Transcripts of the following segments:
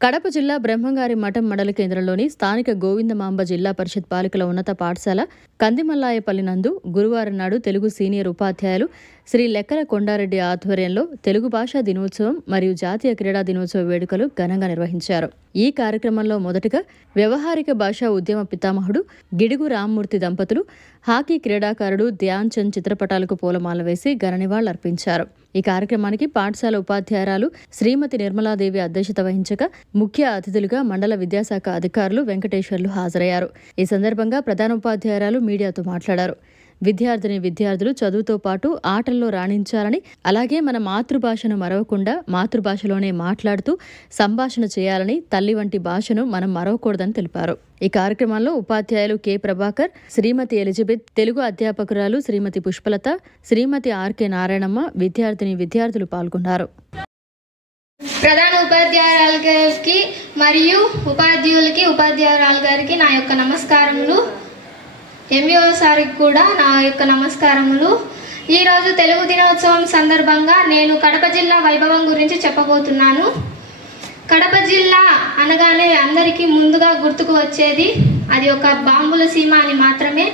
కడప జిల్లా బ్రహ్మంగారి మఠం మండల కేంద్రంలోని స్థానిక గోవిందమాంబ జిల్లా పరిషత్ బాలికల ఉన్నత పాఠశాల కందిమల్లాయపల్లి నందు గురువారం నాడు తెలుగు సీనియర్ ఉపాధ్యాయులు శ్రీ లెక్కల కొండారెడ్డి ఆధ్వర్యంలో తెలుగు భాషా దినోత్సవం మరియు జాతీయ క్రీడా దినోత్సవ వేడుకలు ఘనంగా నిర్వహించారు. ఈ కార్యక్రమంలో మొదటగా వ్యవహారిక భాషా ఉద్యమ పితామహుడు గిడుగు రామ్మూర్తి దంపతులు, హాకీ క్రీడాకారుడు ధ్యాన్ చంద్ చిత్రపటాలకు పూలమాల వేసి ఘన నివాళులర్పించారు. ఈ కార్యక్రమానికి పాఠశాల ఉపాధ్యాయురాలు శ్రీమతి నిర్మలాదేవి అధ్యక్షత వహించగా ముఖ్య అతిథులుగా మండల విద్యాశాఖ అధికారులు వెంకటేశ్వర్లు హాజరయ్యారు. ఈ సందర్భంగా ప్రధానోపాధ్యాయురాలు మీడియాతో మాట్లాడారు. విద్యార్థులు చదువుతో పాటు ఆటల్లో రాణించాలని, అలాగే మన మాతృభాషను మరవకుండా మాతృభాషలోనే మాట్లాడుతూ సంభాషణ చేయాలని, తల్లి వంటి భాషను మనం మరవకూడదని తెలిపారు. ఈ కార్యక్రమంలో ఉపాధ్యాయులు కె ప్రభాకర్, శ్రీమతి ఎలిజబెత్, తెలుగు అధ్యాపకురాలు శ్రీమతి పుష్పలత, శ్రీమతి ఆర్కే నారాయణమ్మ, విద్యార్థులు పాల్గొన్నారు. ప్రధాన ఉపాధ్యాయురాలకి మరియు ఉపాధ్యాయురాలు గారికి నా యొక్క నమస్కారములు. ఎంఈఓ సార్కి కూడా నా యొక్క నమస్కారములు. ఈరోజు తెలుగు దినోత్సవం సందర్భంగా నేను కడప జిల్లా వైభవం గురించి చెప్పబోతున్నాను. కడప జిల్లా అనగానే అందరికీ ముందుగా గుర్తుకు వచ్చేది అది ఒక బాంబుల సీమ అని మాత్రమే.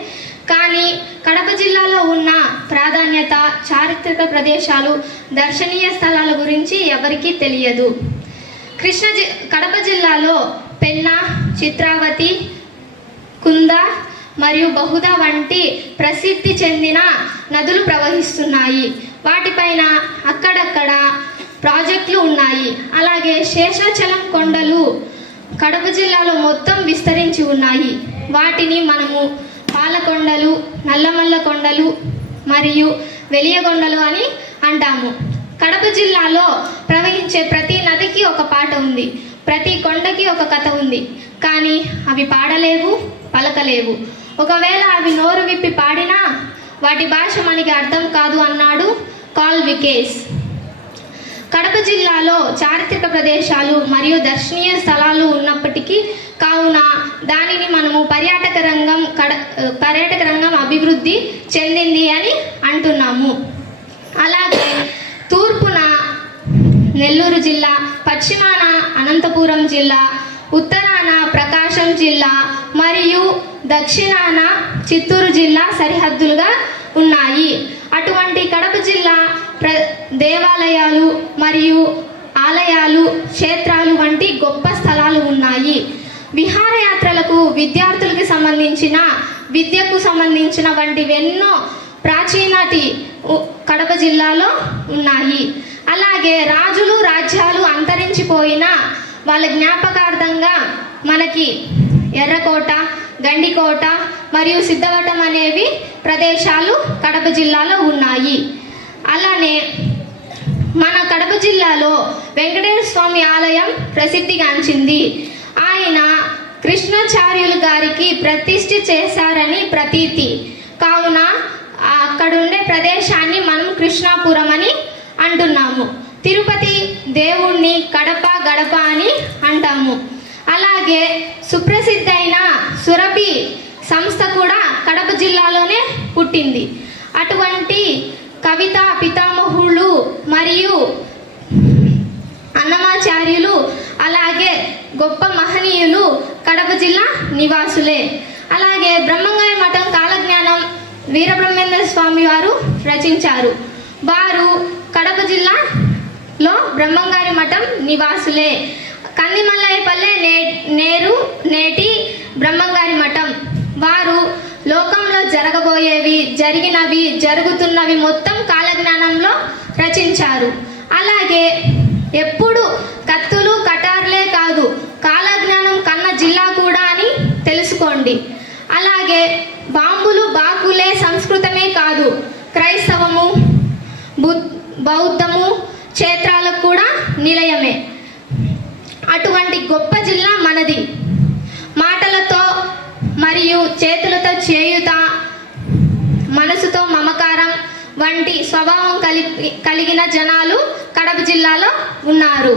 కానీ కడప జిల్లాలో ఉన్న ప్రాధాన్యత, చారిత్రక ప్రదేశాలు, దర్శనీయ స్థలాల గురించి ఎవరికీ తెలియదు. కడప జిల్లాలో పెన్నా, చిత్రావతి, కుంద మరియు బహుదా వంటి ప్రసిద్ధి చెందిన నదులు ప్రవహిస్తున్నాయి. వాటిపైన అక్కడక్కడ ప్రాజెక్టులు ఉన్నాయి. అలాగే శేషాచలం కొండలు కడప జిల్లాలో మొత్తం విస్తరించి ఉన్నాయి. వాటిని మనము పాలకొండలు, నల్లమల్ల కొండలు మరియు వెలియగొండలు అని అంటాము. కడప జిల్లాలో ప్రవహించే ప్రతి నదికి ఒక పాట ఉంది, ప్రతి కొండకి ఒక కథ ఉంది. కానీ అవి పాడలేవు, పలకలేవు. ఒకవేళ అవి నోరు విప్పి పాడినా వాటి భాష మనకి అర్థం కాదు అన్నాడు కాల్ వికేస్. కడప జిల్లాలో చారిత్రక ప్రదేశాలు మరియు దర్శనీయ స్థలాలు ఉన్నప్పటికీ కావున దానిని మనము పర్యాటక రంగం అభివృద్ధి చెందింది అని అంటున్నాము. అలాగే తూర్పున నెల్లూరు జిల్లా, పశ్చిమాన అనంతపురం జిల్లా, ఉత్తరాన ప్రకాశం జిల్లా మరియు దక్షిణాన చిత్తూరు జిల్లా సరిహద్దులుగా ఉన్నాయి. అటువంటి కడప జిల్లా దేవాలయాలు మరియు ఆలయాలు, క్షేత్రాలు వంటి గొప్ప స్థలాలు ఉన్నాయి. విహారయాత్రలకు, విద్యార్థులకు సంబంధించిన, విద్యకు సంబంధించిన వంటివెన్నో ప్రాచీనటి కడప జిల్లాలో ఉన్నాయి. అలాగే రాజులు, రాజ్యాలు అంతరించిపోయిన వాళ్ళ జ్ఞాపకార్థంగా మనకి ఎర్రకోట, గండికోట మరియు సిద్ధవటం అనేవి ప్రదేశాలు కడప జిల్లాలో ఉన్నాయి. అలానే మన కడప జిల్లాలో వెంకటేశ్వర స్వామి ఆలయం ప్రసిద్ధిగాంచింది. ఆయన కృష్ణాచార్యులు గారికి ప్రతిష్ఠ చేశారని ప్రతీతి. కావున అక్కడుండే ప్రదేశాన్ని మనం కృష్ణాపురం అని అంటున్నాము. తిరుపతి దేవుణ్ణి కడప గడప అని అంటాము. అలాగే సుప్రసిద్ధైన సురభి సంస్థ కూడా కడప జిల్లాలోనే పుట్టింది. అటువంటి కవితా పితామహులు మరియు అన్నమాచార్యులు, అలాగే గొప్ప మహనీయులు కడప జిల్లా నివాసులే. అలాగే బ్రహ్మంగారి మఠం కాలజ్ఞానం వీరబ్రహ్మేంద్ర స్వామి వారు రచించారు. వారు కడప జిల్లాలో బ్రహ్మంగారి మఠం నివాసులే. కందిమల్లాయపల్లె నేటి బ్రహ్మంగారి మఠం. వారు లోకంలో జరగబోయేవి, జరిగినవి, జరుగుతున్నవి మొత్తం కాలజ్ఞానంలో రచించారు. అలాగే ఎప్పుడు కత్తులు, కటార్లే కాదు, కాలజ్ఞానం కన్న జిల్లా కూడా అని తెలుసుకోండి. అలాగే బాంబులు, బాకులే సంస్కృతమే కాదు, క్రైస్తవము, బౌద్ధము క్షేత్రాలకు కూడా నిలయమే. అటువంటి గొప్ప జిల్లా మనది. మాటలతో మరియు చేతులతో చేయుత, మనసుతో మమకారం వంటి స్వభావం కలిగిన జనాలు కడప జిల్లాలో ఉన్నారు.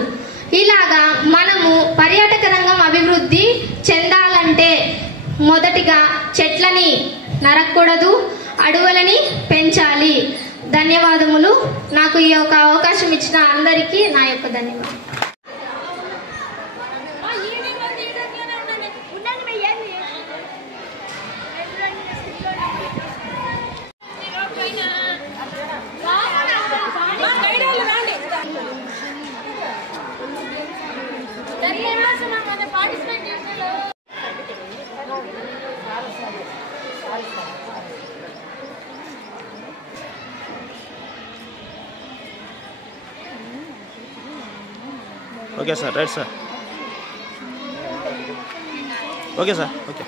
ఇలాగా మనము పర్యాటక రంగం అభివృద్ధి చెందాలంటే మొదటిగా చెట్లని నరకూడదు, అడవులని పెంచాలి. ధన్యవాదములు. నాకు ఈ యొక్క అవకాశం ఇచ్చిన అందరికీ నా యొక్క ధన్యవాదాలు. Okay sir, right sir. Okay sir, okay.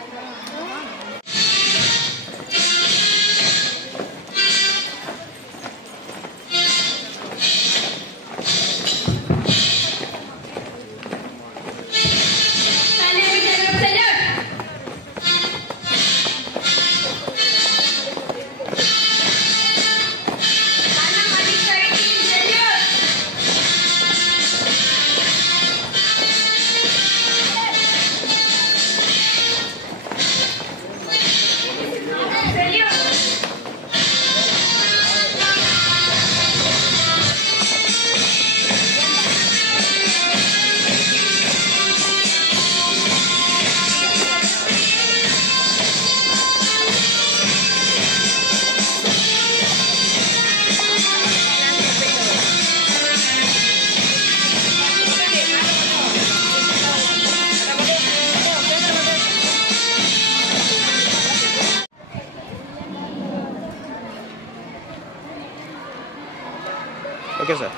Okay sir.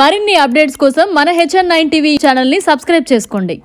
మరిన్ని అప్డేట్స్ కోసం మన HN9 టీవీ ఛానల్ని సబ్స్క్రైబ్ చేసుకోండి.